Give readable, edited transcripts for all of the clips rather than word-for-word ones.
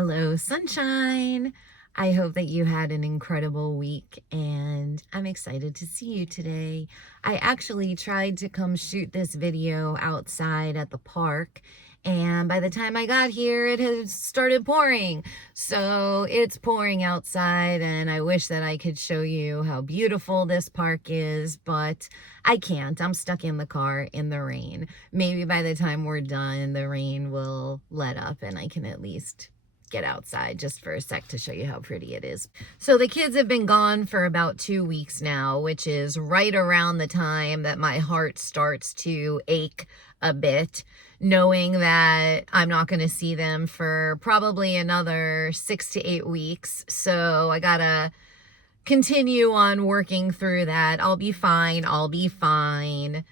Hello, sunshine. I hope that you had an incredible week and I'm excited to see you today. I actually tried to come shoot this video outside at the park, and by the time I got here, it has started pouring. So it's pouring outside, and I wish that I could show you how beautiful this park is, but I can't. I'm stuck in the car in the rain. Maybe by the time we're done, the rain will let up and I can at least get outside just for a sec to show you how pretty it is. So the kids have been gone for about 2 weeks now, which is right around the time that my heart starts to ache a bit, knowing that I'm not going to see them for probably another 6 to 8 weeks. So I gotta continue on working through that. I'll be fine. I'll be fine.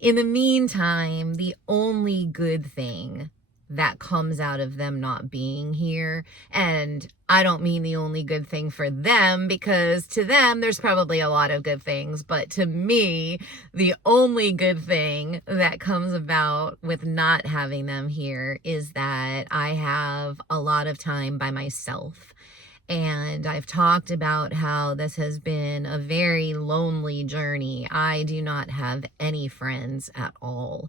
In the meantime, the only good thing that comes out of them not being here, and I don't mean the only good thing for them, because to them there's probably a lot of good things, but to me, the only good thing that comes about with not having them here is that I have a lot of time by myself. And I've talked about how this has been a very lonely journey. I do not have any friends at all,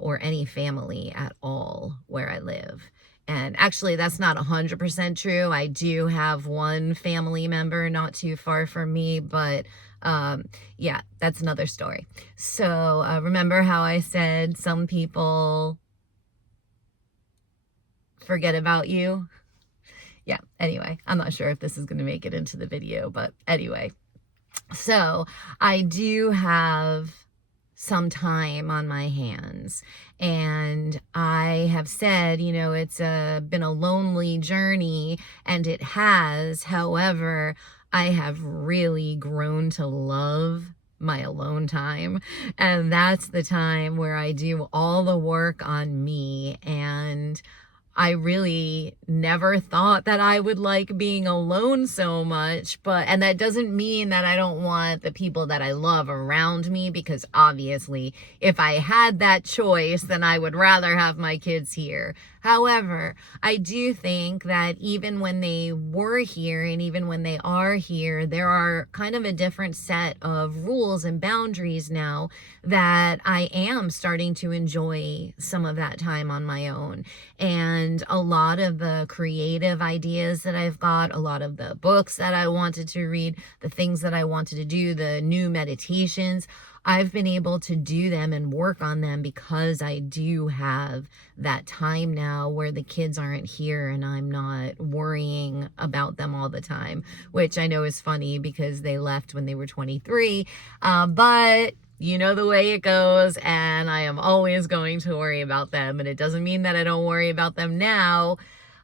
or any family at all where I live. And actually, that's not 100% true. I do have one family member not too far from me, but yeah, that's another story. So remember how I said some people forget about you? Yeah, anyway, I'm not sure if this is going to make it into the video, but anyway. So I do have some time on my hands, and I have said, it's been a lonely journey, and it has. However, I have really grown to love my alone time, and that's the time where I do all the work on me. And I really never thought that I would like being alone so much, and that doesn't mean that I don't want the people that I love around me, because obviously if I had that choice, then I would rather have my kids here. However, I do think that even when they were here and even when they are here, there are kind of a different set of rules and boundaries now that I am starting to enjoy some of that time on my own. And a lot of the creative ideas that I've got, a lot of the books that I wanted to read, the things that I wanted to do, the new meditations, I've been able to do them and work on them because I do have that time now where the kids aren't here and I'm not worrying about them all the time, which I know is funny because they left when they were 23. But you know the way it goes, and I am always going to worry about them, and it doesn't mean that I don't worry about them now.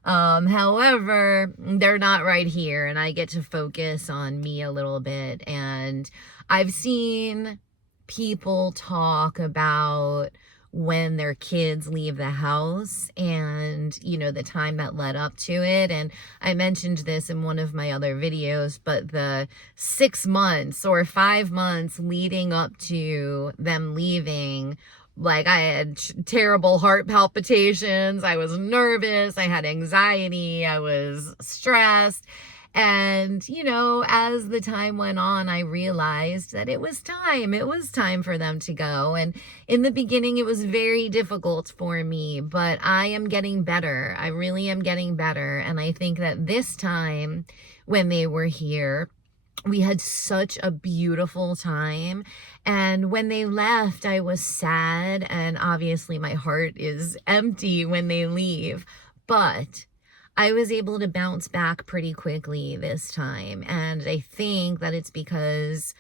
However, they're not right here, and I get to focus on me a little bit. And I've seen people talk about when their kids leave the house and, the time that led up to it. And I mentioned this in one of my other videos, but the 6 months or 5 months leading up to them leaving, like, I had terrible heart palpitations, I was nervous, I had anxiety, I was stressed. And, as the time went on, I realized that it was time. It was time for them to go. And in the beginning, it was very difficult for me, but I am getting better. I really am getting better. And I think that this time when they were here, we had such a beautiful time. And when they left, I was sad. And obviously my heart is empty when they leave. But I was able to bounce back pretty quickly this time. And I think that it's because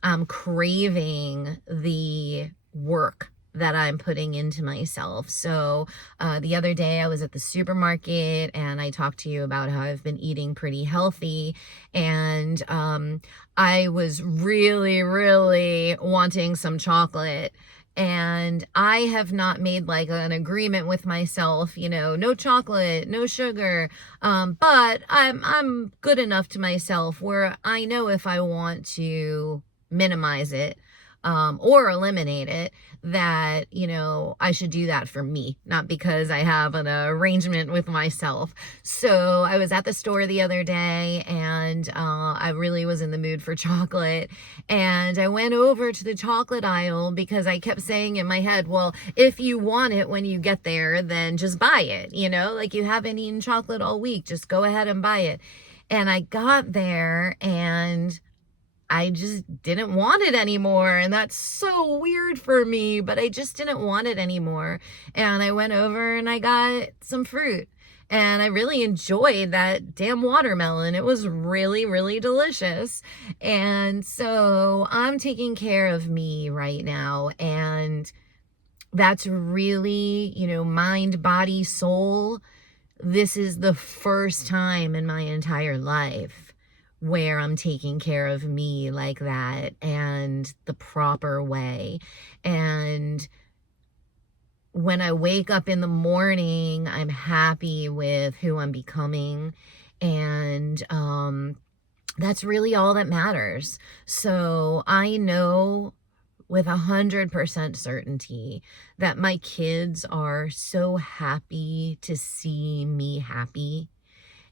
I'm craving the work that I'm putting into myself. So the other day I was at the supermarket and I talked to you about how I've been eating pretty healthy. And I was really, really wanting some chocolate. And I have not made like an agreement with myself, no chocolate, no sugar. But I'm good enough to myself where I know if I want to minimize it, or eliminate it, that, you know, I should do that for me, not because I have an arrangement with myself. So I was at the store the other day, and I really was in the mood for chocolate, and I went over to the chocolate aisle because I kept saying in my head, well, if you want it when you get there, then just buy it, you know, like, you haven't eaten chocolate all week, just go ahead and buy it. And I got there and I just didn't want it anymore. And that's so weird for me, but I just didn't want it anymore. And I went over and I got some fruit. And I really enjoyed that damn watermelon. It was really, really delicious. And so I'm taking care of me right now. And that's really, you know, mind, body, soul. This is the first time in my entire life where I'm taking care of me like that, and the proper way. And when I wake up in the morning, I'm happy with who I'm becoming. And that's really all that matters. So I know with 100% certainty that my kids are so happy to see me happy.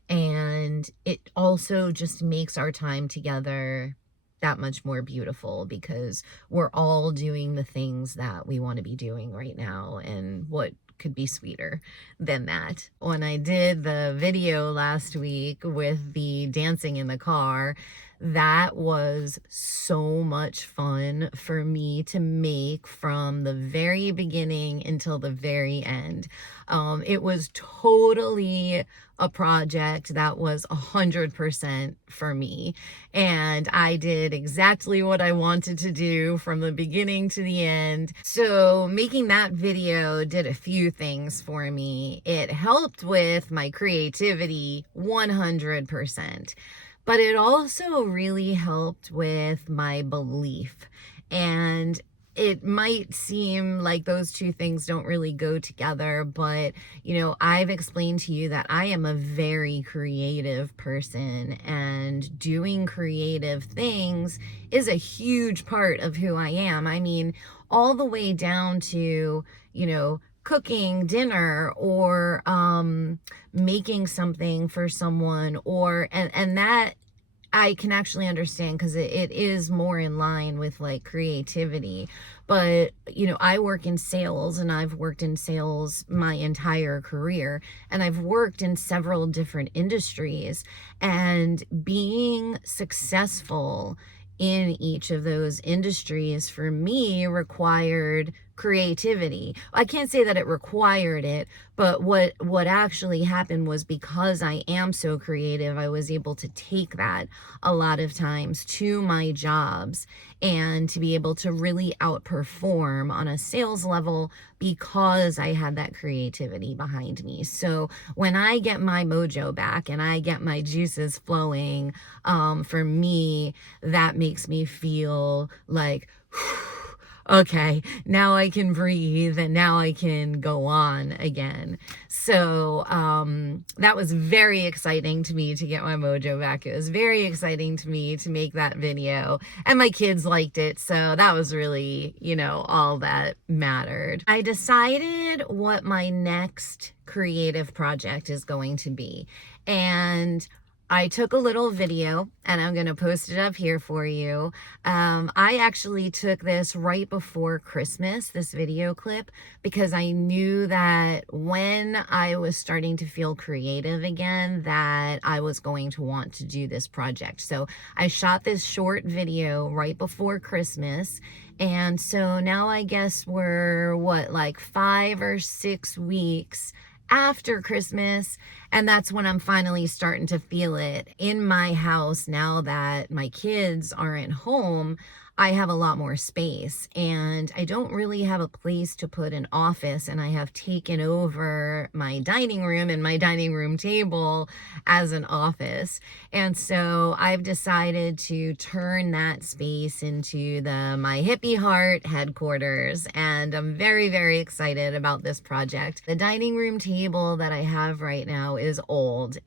And it also just makes our time together that much more beautiful, because we're all doing the things that we want to be doing right now. And what could be sweeter than that? When I did the video last week with the dancing in the car, that was so much fun for me to make from the very beginning until the very end. It was totally a project that was 100% for me. And I did exactly what I wanted to do from the beginning to the end. So making that video did a few things for me. It helped with my creativity 100%. But it also really helped with my belief. And it might seem like those two things don't really go together, but, you know, I've explained to you that I am a very creative person, and doing creative things is a huge part of who I am. I mean, all the way down to, you know, cooking dinner, or making something for someone, or and that I can actually understand, because it is more in line with like creativity. But, you know, I work in sales, and I've worked in sales my entire career, and I've worked in several different industries, and being successful in each of those industries for me required creativity. I can't say that it required it, but what actually happened was, because I am so creative, I was able to take that a lot of times to my jobs, and to be able to really outperform on a sales level, because I had that creativity behind me. So when I get my mojo back and I get my juices flowing, for me, that makes me feel like, okay, now I can breathe, and now I can go on again. So that was very exciting to me to get my mojo back. It was very exciting to me to make that video, and my kids liked it. So that was really, you know, all that mattered. I decided what my next creative project is going to be. And I took a little video, and I'm going to post it up here for you. I actually took this right before Christmas, this video clip, because I knew that when I was starting to feel creative again, that I was going to want to do this project. So I shot this short video right before Christmas. And so now I guess we're like 5 or 6 weeks after Christmas, and that's when I'm finally starting to feel it in my house. Now that my kids aren't home, I have a lot more space, and I don't really have a place to put an office, and I have taken over my dining room and my dining room table as an office. And so I've decided to turn that space into my Hippie Heart headquarters, and I'm very, very excited about this project. The dining room table that I have right now is old.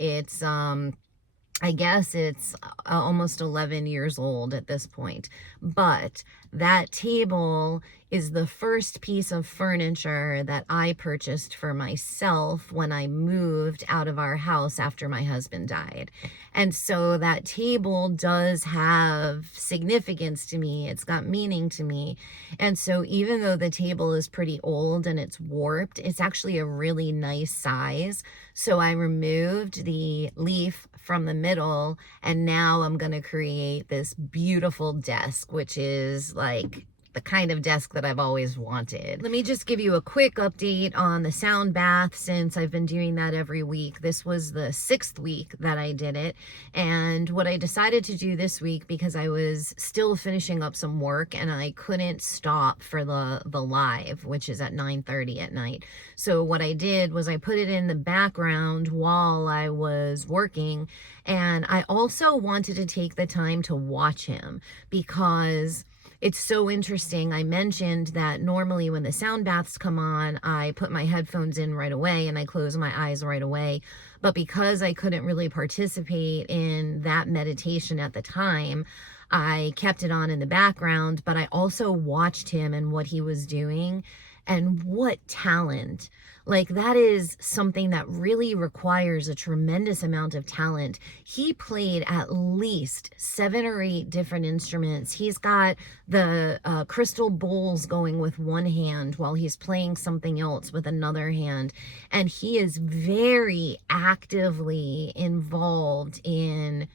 I guess it's almost 11 years old at this point. But that table is the first piece of furniture that I purchased for myself when I moved out of our house after my husband died. And so that table does have significance to me. It's got meaning to me. And so even though the table is pretty old and it's warped, it's actually a really nice size. So I removed the leaf from the middle, and now I'm going to create this beautiful desk, which is like the kind of desk that I've always wanted. Let me just give you a quick update on the sound bath, since I've been doing that every week. This was the 6th week that I did it. And what I decided to do this week, because I was still finishing up some work and I couldn't stop for the live, which is at 9:30 at night. So what I did was I put it in the background while I was working. And I also wanted to take the time to watch him, because it's so interesting. I mentioned that normally when the sound baths come on, I put my headphones in right away and I close my eyes right away. But because I couldn't really participate in that meditation at the time, I kept it on in the background, but I also watched him and what he was doing. And what talent. Like, that is something that really requires a tremendous amount of talent. He played at least 7 or 8 different instruments. He's got the crystal bowls going with one hand while he's playing something else with another hand. And he is very actively involved in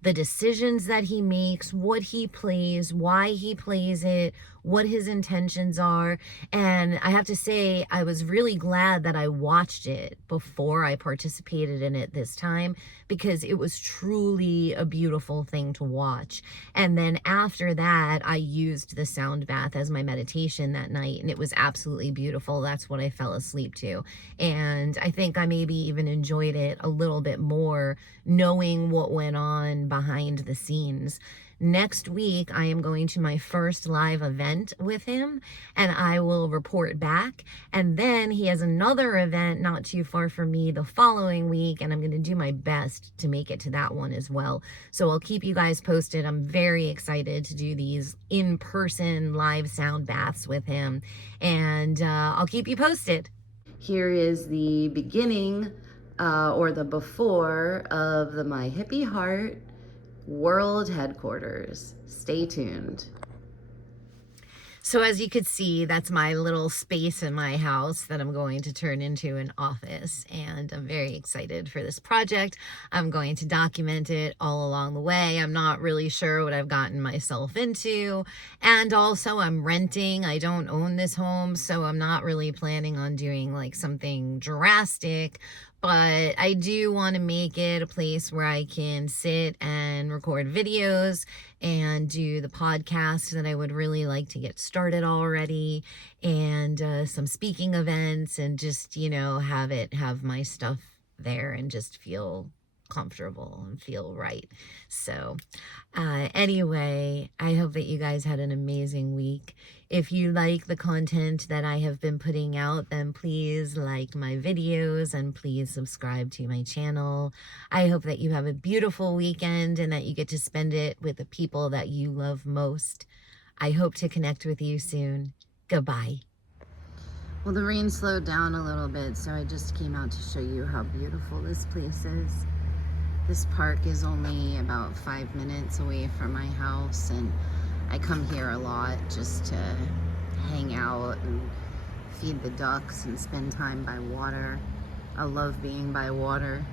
the decisions that he makes, what he plays, why he plays it, what his intentions are. And I have to say, I was really glad that I watched it before I participated in it this time, because it was truly a beautiful thing to watch. And then after that, I used the sound bath as my meditation that night, and it was absolutely beautiful. That's what I fell asleep to. And I think I maybe even enjoyed it a little bit more knowing what went on behind the scenes. Next week, I am going to my first live event with him, and I will report back. And then he has another event not too far from me the following week, and I'm going to do my best to make it to that one as well. So I'll keep you guys posted. I'm very excited to do these in-person live sound baths with him, and I'll keep you posted. Here is the beginning or the before of the My Hippie Heart World Headquarters. Stay tuned. So as you could see, that's my little space in my house that I'm going to turn into an office, and I'm very excited for this project. I'm going to document it all along the way. I'm not really sure what I've gotten myself into, and also I'm renting. I don't own this home, so I'm not really planning on doing like something drastic, but I do want to make it a place where I can sit and record videos and do the podcast that I would really like to get started already, and some speaking events, and just, you know, have my stuff there and just feel comfortable and feel right. So anyway, I hope that you guys had an amazing week. If you like the content that I have been putting out, then please like my videos and please subscribe to my channel. I hope that you have a beautiful weekend and that you get to spend it with the people that you love most. I hope to connect with you soon. Goodbye. Well, the rain slowed down a little bit, so I just came out to show you how beautiful this place is. This park is only about 5 minutes away from my house, and I come here a lot just to hang out and feed the ducks and spend time by water. I love being by water.